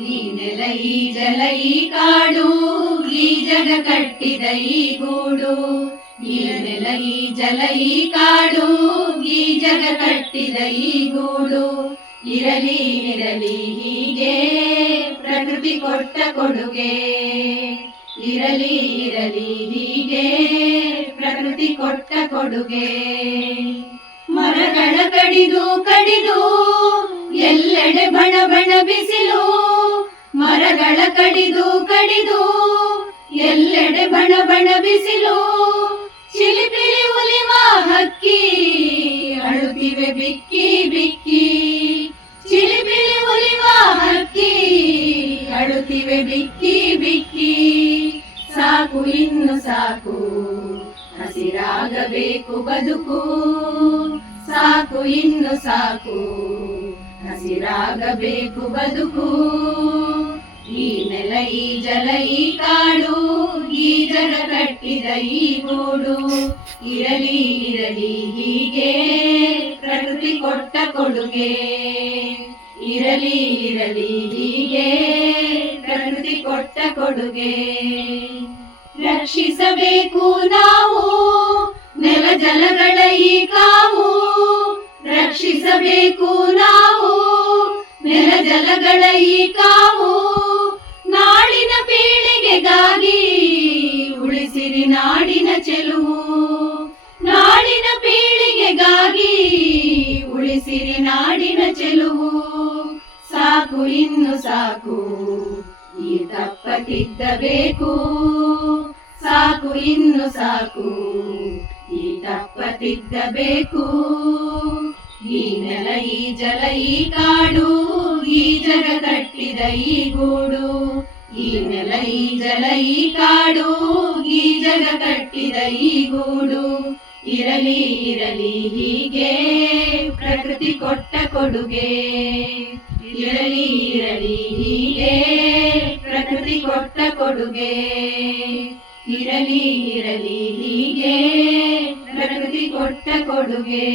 ಈ ನೆಲ ಈ ಜಲ ಈ ಕಾಡು ಈ ಜಗ ಕಟ್ಟಿದ ಈ ಗೂಡು. ಈ ನೆಲ ಈ ಜಲ ಈ ಕಾಡು ಈ ಜಗ ಕಟ್ಟಿದ ಈ ಗೂಡು. ಇರಲಿ ಇರಲಿ ಹೀಗೆ ಪ್ರಕೃತಿ ಕೊಟ್ಟ ಕೊಡುಗೆ. ಇರಲಿ ಇರಲಿ ಹೀಗೆ ಪ್ರಕೃತಿ ಕೊಟ್ಟ ಕೊಡುಗೆ. ಮರಗಳ ಕಡಿದು ಕಡಿದು ಎಲ್ಲೆಡೆ ಬಣ ಬಣ ಬಿಸಿಲು. ಮರಗಳ ಕಡಿದು ಕಡಿದು ಎಲ್ಲೆಡೆ ಬಣ ಬಣ ಬಿಸಿಲು. ಚಿಲಿಪಿಲಿ ಉಲಿವ ಹಕ್ಕಿ ಅಳುತ್ತಿವೆ ಬಿಕ್ಕಿ ಬಿಕ್ಕಿ. ಚಿಲಿಪಿಲಿ ಉಲಿವ ಹಕ್ಕಿ ಅಳುತ್ತಿವೆ ಬಿಕ್ಕಿ ಬಿಕ್ಕಿ. ಸಾಕು ಇನ್ನು ಸಾಕು ಹಸಿರಾಗಬೇಕು ಬದುಕು. ಸಾಕು ಇನ್ನು ಸಾಕು ಹಸಿರಾಗಬೇಕು ಬದುಕು. ಈ ನೆಲ ಈ ಜಲ ಈ ಕಾಡು ಈ ಜಗ ಕಟ್ಟಿದ ಈ ಗೂಡು. ಇರಲಿ ಇರಲಿ ಹೀಗೆ ಪ್ರಕೃತಿ ಕೊಟ್ಟ ಕೊಡುಗೆ. ಇರಲಿ ಇರಲಿ ಹೀಗೆ ಪ್ರಕೃತಿ ಕೊಟ್ಟ ಕೊಡುಗೆ. ರಕ್ಷಿಸಬೇಕು ನಾವು ನೆಲ ಜಲಗಳ ಈ ಕಾವು. ರಕ್ಷಿಸಬೇಕು ನಾವು ನೆಲ ಜಲಗಳ ಈ ಕಾವು. ನಾಡಿನ ಪೀಳಿಗೆಗಾಗಿ ಉಳಿಸಿರಿ ನಾಡಿನ ಚೆಲುವು. ನಾಡಿನ ಪೀಳಿಗೆಗಾಗಿ ಉಳಿಸಿರಿ ನಾಡಿನ ಚೆಲುವು. ಸಾಕು ಇನ್ನು ಸಾಕು ಈ ತಪ್ಪ ತಿದ್ದಬೇಕು. ಸಾಕು ಇನ್ನು ಸಾಕು ಈ ತಪ್ಪ ತಿದ್ದಬೇಕು. ಈ ನೆಲ ಈ ಜಲ ಈ ಕಾಡು ಈ ಜಗ ಕಟ್ಟಿದ ಈ ಗೂಡು. ಈ ನೆಲ ಈ ಜಲ ಈ ಕಾಡು ಈ ಜಗ ಕಟ್ಟಿದ ಈ ಗೂಡು. ಇರಲಿ ಇರಲಿ ಹೀಗೆ ಪ್ರಕೃತಿ ಕೊಟ್ಟ ಕೊಡುಗೆ. ಇರಲಿ ಇರಲಿ ಹೀಗೆ ಪ್ರಕೃತಿ ಕೊಟ್ಟ ಕೊಡುಗೆ. ಇರಲಿ ಇರಲಿ ಹೀಗೆ ಪ್ರಕೃತಿ ಕೊಟ್ಟ ಕೊಡುಗೆ.